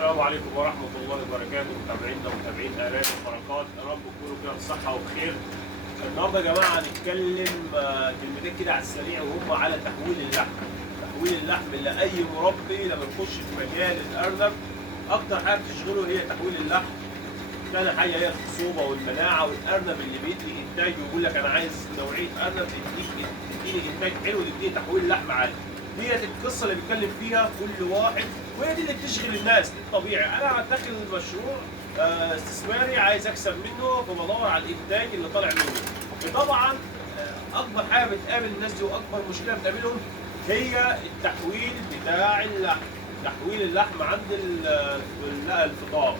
السلام عليكم ورحمة الله وبركاته، متابعينا ومتابعين آلاف الحركات، يا رب تكونوا كده بصحة وبخير. النهارده يا جماعة هنتكلم كلمتين كده على السريع، وهم على تحويل اللحم. تحويل اللحم لأي مربي لما يخش في مجال الأرنب، أكتر حاجة بتشغله هي تحويل اللحم. تاني حاجة هي الخصوبة والمناعة، والأرنب اللي بيدي إنتاج ويقول لك أنا عايز نوعية أرنب تديني إنتاج حلو، تديني تحويل لحم عالي. ديت القصه اللي بيتكلم فيها كل واحد، وهي دي اللي بتشغل الناس. الطبيعي انا داخل المشروع استثماري عايز اكسب منه، فبدور على الانتاج اللي طالع منه. طبعا اكبر حاجه بتقابل الناس دي واكبر مشكله بتقابلهم هي التحويل بتاع اللحم. تحويل اللحم عند الفطام.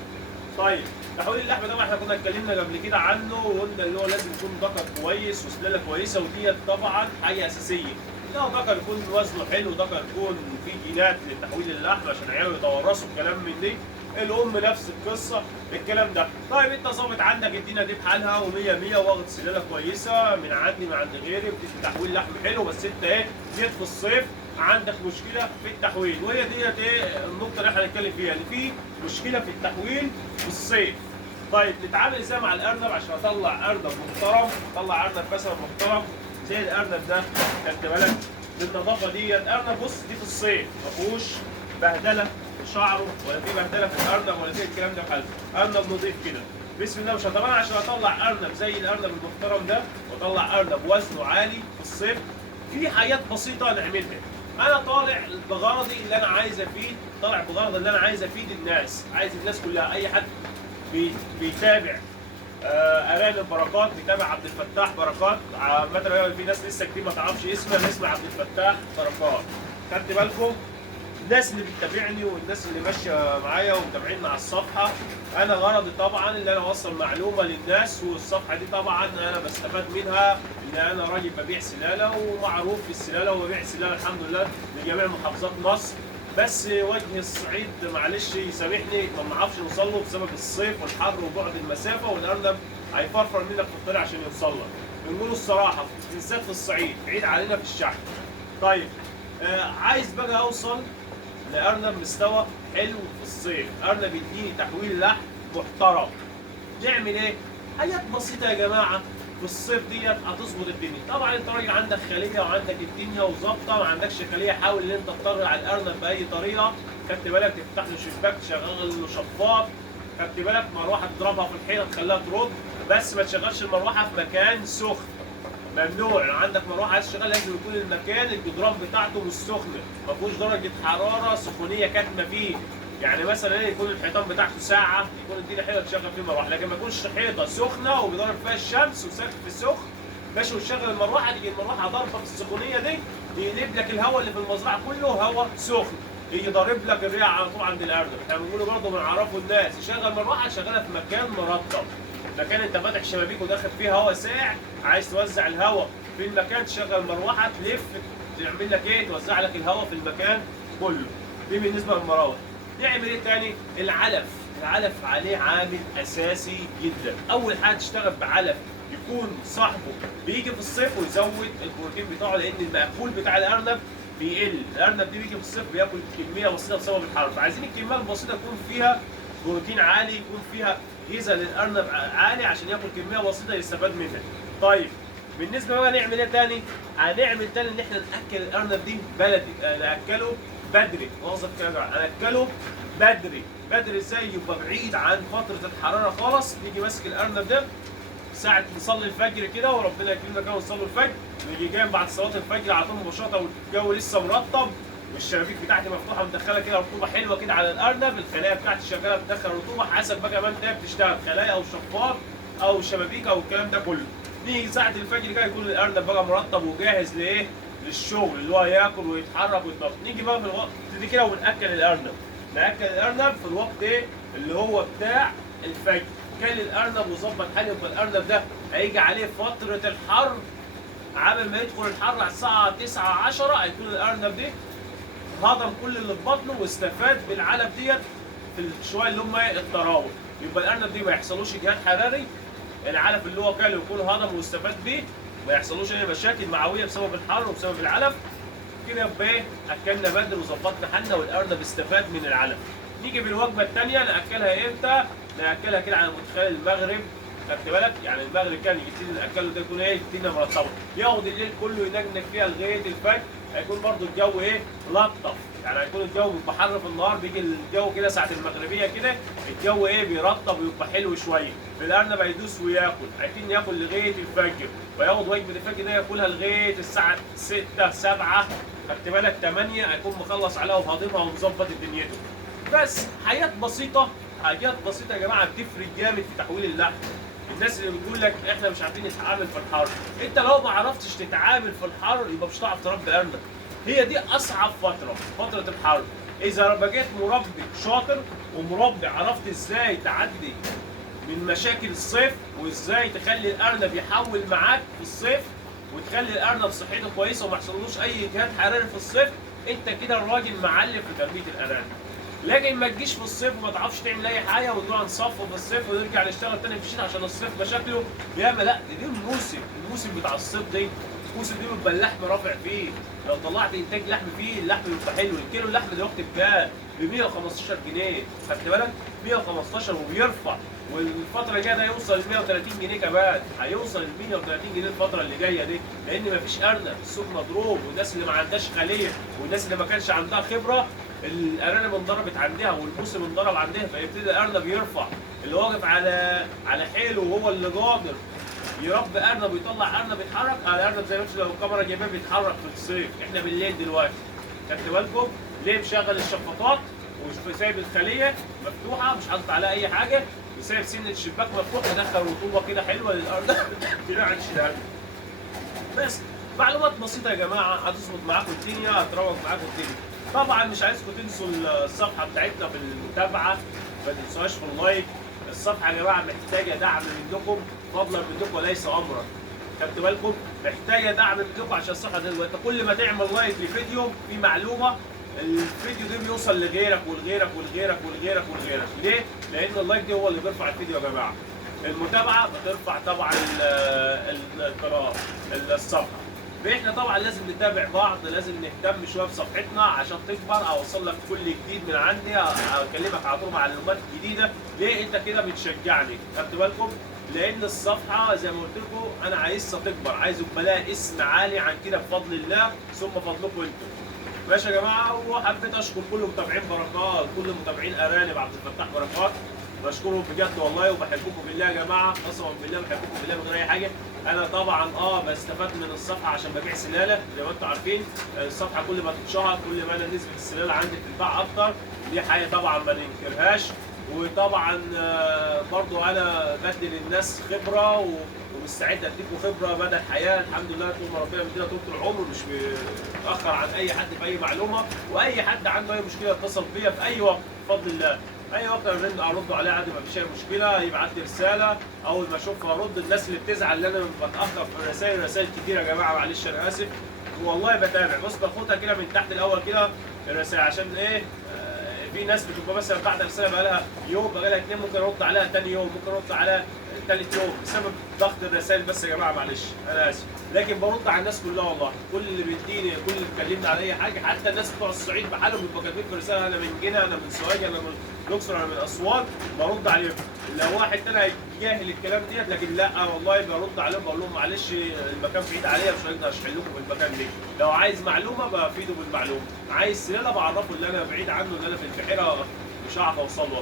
طيب تحويل اللحم طبعا احنا كنا اتكلمنا قبل كده عنه، وقلنا اللي هو لازم يكون ذكر كويس وسلاله كويسه، وديت طبعا حاجه اساسيه. لا ذكر يكون وزنه حلو، ذكر يكون في جينات لتحويل اللحم عشان عياله يتورثوا الكلام من دي. الام نفس القصه الكلام ده. طيب انت ظابط عندك الدنيا دي بحالها و100 واخد سلاله كويسه من عندي من عند غيري، بتدي تحويل لحم حلو، بس انت جيت في الصيف عندك مشكله في التحويل، وهي ديت النقطه اللي احنا هنتكلم فيها، اللي في مشكله في التحويل في الصيف. طيب نتعامل ازاي مع الارنب عشان اطلع ارنب محترم، اطلع ارنب مثلا محترم زي الارنب ده؟ خدت بالك بالنظافه ديت. ارنب بص دي في الصيف ما فيهوش بهدله في شعره، ولا في بهدله في الارنب، ولا في الكلام ده بحاله. ارنب نظيف كده بسم الله ما شاء الله. طبعا عشان اطلع ارنب زي الارنب المحترم ده، واطلع ارنب وزنه عالي في الصيف، في حاجات بسيطه نعملها. انا طالع بغرضي اللي انا عايز افيد، طالع بغرض اللي انا عايز افيد الناس، عايز الناس كلها، اي حد بيتابع ارانب بركات، بيتابع عبد الفتاح بركات. مثلا في ناس لسه كتير ما تعرفش اسمه، اسمه عبد الفتاح بركات. خدت بالكم؟ الناس اللي بتتابعني والناس اللي ماشيه معايا ومتابعين مع الصفحه، انا غرضي طبعا ان انا اوصل معلومه للناس، والصفحه دي طبعا انا بستفاد منها ان انا راجل ببيع سلاله ومعروف في السلاله، وببيع سلاله الحمد لله لجميع محافظات مصر. بس وجه الصعيد معلش يسامحني ما بنعرفش نوصل له بسبب الصيف والحر وبعد المسافه، والارنب هيفرفر منك في الطريق عشان يوصل لك. بنقول الصراحه بالذات في الصعيد بعيد علينا في الشحن. طيب عايز بقى اوصل لارنب مستوى حلو في الصيف، ارنب يديني تحويل لحم محترم. نعمل ايه؟ حاجات بسيطه يا جماعه في الصيف ديت هتظبط الدنيا. طبعا انت راجل عندك خليه وعندك الدنيا وظابطه، ما عندكش خليه حاول ان انت تطر على الارنب باي طريقه. خدت بالك تفتح له شباك تشغل له شفاط، خدت بالك مروحه تضربها في الحيطه تخليها ترد، بس ما تشغلش المروحه في مكان سخن. ممنوع. لو عندك مروحه عايز تشتغل لازم يكون المكان الجدران بتاعته مش سخنه، ما فيهوش درجه حراره سخونيه كاتمه فيه. يعني مثلا يكون الحيطان بتاعته ساعه، يكون الدنيا حلوه تشغل فيه مروحه، لكن ما يكونش حيطه سخنه وبيضرب فيها الشمس وسقف سخن ماشي وتشغل المروحه، تيجي المروحه ضاربه في السخونيه دي يقلب لك الهواء اللي في المزرعه كله هواء سخن، يجي ضارب لك الريح على طول عند الارنب. احنا بنقول برضه بنعرفه الناس يشغل مروحه يشغلها في مكان مرطب، مكان انت فاتح شبابيك وداخل فيه هواء ساقع، عايز توزع الهواء في المكان تشغل مروحه تلف تعمل لك ايه؟ توزع لك الهواء في المكان كله. دي بالنسبه للمراوح. نعمل ايه تاني؟ العلف. العلف عليه عامل اساسي جدا. اول حاجه تشتغل بعلف يكون صاحبه بيجي في الصيف ويزود البروتين بتاعه، لان المأكول بتاع الارنب بيقل. الارنب دي بيجي في الصيف بياكل كميه بسيطه بسبب الحر، فعايزين الكميه البسيطه يكون فيها بروتين عالي، يكون فيها غذاء للارنب عالي عشان ياكل كميه بسيطه يستفاد منها. طيب بالنسبه بقى نعمل ايه تاني؟ هنعمل تاني ان احنا ناكل الارنب دي بلدي، ناكله بدري. وظف كده هناكله بدري. بدري ازاي؟ يبقى بعيد عن فتره الحراره خالص. نيجي ماسك الارنب ده ساعة نصلي الفجر كده وربنا يكرمنا كده ونصلي الفجر، ونيجي جاي بعد صلاة الفجر على طول مباشرة والجو لسه مرطب والشبابيك بتاعتي مفتوحة مدخلة كده رطوبة حلوة كده على الأرنب، الخلايا بتاعتي شغالة بتدخل رطوبة حسب بقى ما أنت بتشتغل خلايا أو شفاط أو شبابيك أو الكلام ده كله. نيجي ساعة الفجر كده يكون الأرنب بقى مرطب وجاهز لإيه؟ للشغل اللي هو ياكل ويتحرك ويتنطط. نيجي بقى في الوقت دي كده ونأكل الأرنب. نأكل الأرنب في الوقت إيه؟ اللي هو بتاع الفجر. كل الارنب وظبط حاله، يبقى الارنب ده هيجي عليه فتره الحر، عبل ما يدخل الحر على الساعه 9 10 هيكون الارنب ده هضم كل اللي في بطنه واستفاد بالعلف ديت في الشويه اللي هم التراوح. يبقى الارنب دي ما يحصلوش اجهاد حراري، العلف اللي هو كله يكون هضم واستفاد بيه، ما يحصلوش اي مشاكل معويه بسبب الحر وبسبب العلف. كده يبقى ايه؟ اكلنا بدري وظبطنا حالنا والارنب استفاد من العلف. نيجي بالوجبه الثانيه ناكلها امتى؟ ناكلها كده على متخيل المغرب، خدت بالك؟ يعني المغرب كان يبتدي ناكله ده يكون ايه؟ الدنيا مرطبه، ياخد الليل كله ينجنج فيها لغايه الفجر، هيكون برضو الجو ايه؟ لطف، يعني هيكون الجو بيبقى حر في النهار، بيجي الجو كده ساعه المغربيه كده الجو ايه؟ بيرطب ويبقى حلو شويه، الارنب هيدوس وياكل، هيكون ياكل لغايه الفجر، وياخد وجبه الفجر ده ياكلها لغايه الساعه 6 7، خدت بالك؟ 8 هيكون مخلص عليها وهاضمها ومظبط دنيته. بس حاجات بسيطه، حاجات بسيطه يا جماعه بتفرق جامد في تحويل اللحم. الناس اللي بتقول لك احنا مش عارفين نتعامل في الحر، انت لو ما عرفتش تتعامل في الحر يبقى مش هتعرف تربي ارنب. هي دي اصعب فتره، فتره الحر. اذا بقيت مربي شاطر ومربي عرفت ازاي تعدي من مشاكل الصيف، وازاي تخلي الارنب يحول معاك في الصيف، وتخلي الارنب صحته كويسه وما يحصلوش اي اجهاد حراري في الصيف، انت كده الراجل معلم في تربيه الارانب. لكن ما تجيش في الصيف وما تعرفش تعمل اي حاجه ونروح نصفه في الصيف ونرجع نشتغل تاني في الشتاء عشان الصيف مشاكله بياما. لا دي الموسم بتاع الصيف دي، الموسم دي بيبقى اللحم رافع فيه، لو طلعت انتاج لحم فيه اللحم بيبقى حلو. الكيلو اللحم دلوقتي بكام؟ ب 115 جنيه، خدت بالك؟ 115 وبيرفع، والفترة الجاية ده هيوصل ل 130 جنيه كمان، هيوصل ل 130 جنيه الفترة اللي جاية دي، لأن مفيش أرنب، السوق مضروب، والناس اللي ما عندهاش خلية والناس اللي ما كانش عندها خبرة الارانب انضربت عندها والموسم انضرب عندها، فيبتدي الارنب يرفع، اللي واقف على حيله وهو اللي قادر يربي ارنب ويطلع ارنب يتحرك. الارنب زي ما انتم لو الكاميرا جايباه بيتحرك في الصيف، احنا بالليل دلوقتي، خدت بالكم؟ ليه مشغل الشفاطات وسايب الخليه مفتوحه مش حاطط عليها اي حاجه، وسايب سن الشباك مفتوح يدخل رطوبه كده حلوه للارنب كده عن الشلال. بس معلومات بسيطه يا جماعه هتظبط معاكم الدنيا، هتروق معاكم الدنيا. طبعا مش عايزكم تنسوا الصفحه بتاعتنا في المتابعه، ما تنسوهاش في اللايك. الصفحه يا جماعه محتاجه دعم منكم، فضلا منكم وليس امرا، خدتوا بالكم؟ محتاجه دعم منكم عشان الصفحه دي، وانت كل ما تعمل لايك لفيديو في معلومه الفيديو ده بيوصل لغيرك ولغيرك ولغيرك ولغيرك ولغيرك. ليه؟ لان اللايك ده هو اللي بيرفع الفيديو يا جماعه. المتابعه بترفع طبعا القناه، الصفحه. فاحنا طبعا لازم نتابع بعض، لازم نهتم شويه بصفحتنا عشان تكبر، اوصل لك كل جديد من عندي، اكلمك على طول معلومات جديده. ليه؟ انت كده بتشجعني، خدتوا بالكم؟ لان الصفحه زي ما قلت لكم انا عايزها تكبر، عايز يبقى لها اسم عالي عن كده بفضل الله ثم فضلكم انتم. ماشي يا جماعه، وحبيت اشكر كل متابعين بركات، كل متابعين ارانب عبد الفتاح بركات، بشكرهم بجد والله وبحبكم بالله يا جماعه، قسما بالله بحبكم بالله من غير اي حاجه. انا طبعا بستفاد من الصفحه عشان ببيع سلاله زي ما انتم عارفين، الصفحه كل ما تتشهر كل ما انا نسبه السلاله عندي بتتباع اكتر، دي حاجه طبعا ما ننكرهاش. وطبعا برضو انا بدي للناس خبره ومستعد اديكم خبره مدى الحياه، الحمد لله طول ما ربنا مدينا طول العمر، مش بتاخر عن اي حد في اي معلومه، واي حد عنده اي مشكله يتصل بيا في اي وقت بفضل الله. اي وقت ارد عليه عادي، ما فيش اي مشكله، يبعت لي رساله اول ما اشوفها ارد. الناس اللي بتزعل ان انا بتاخر في الرسائل، رسائل كتير يا جماعه معلش انا اسف، والله بتابع، بص باخدها كده من تحت الاول كده الرسائل، عشان ايه؟ في ناس بتبقى مثلا بعد رساله بقى لها يوم، بقى لها 2، ممكن ارد عليها ثاني يوم، ممكن ارد عليها ثالث يوم بسبب ضغط الرسائل. بس يا جماعه معلش انا اسف، لكن برد على الناس كلها والله، كل اللي بيديني، كل اللي بيكلمني على اي حاجه، حتى الناس بتوع الصعيد بحالهم بيبقوا كاتبين في رساله انا من جنة، انا من سوهاج، انا من الاقصر، انا من اسوان، برد عليهم. لو واحد تاني هيجاهل الكلام ديت، لكن لا والله برد عليهم بقول لهم معلش المكان بعيد عليا مش هقدر اشحن لكم في المكان ده. لو عايز معلومه بفيده بالمعلومه، عايز سلاله بعرفه اللي انا بعيد عنه، اللي انا في البحيره مش هعرف اوصل له.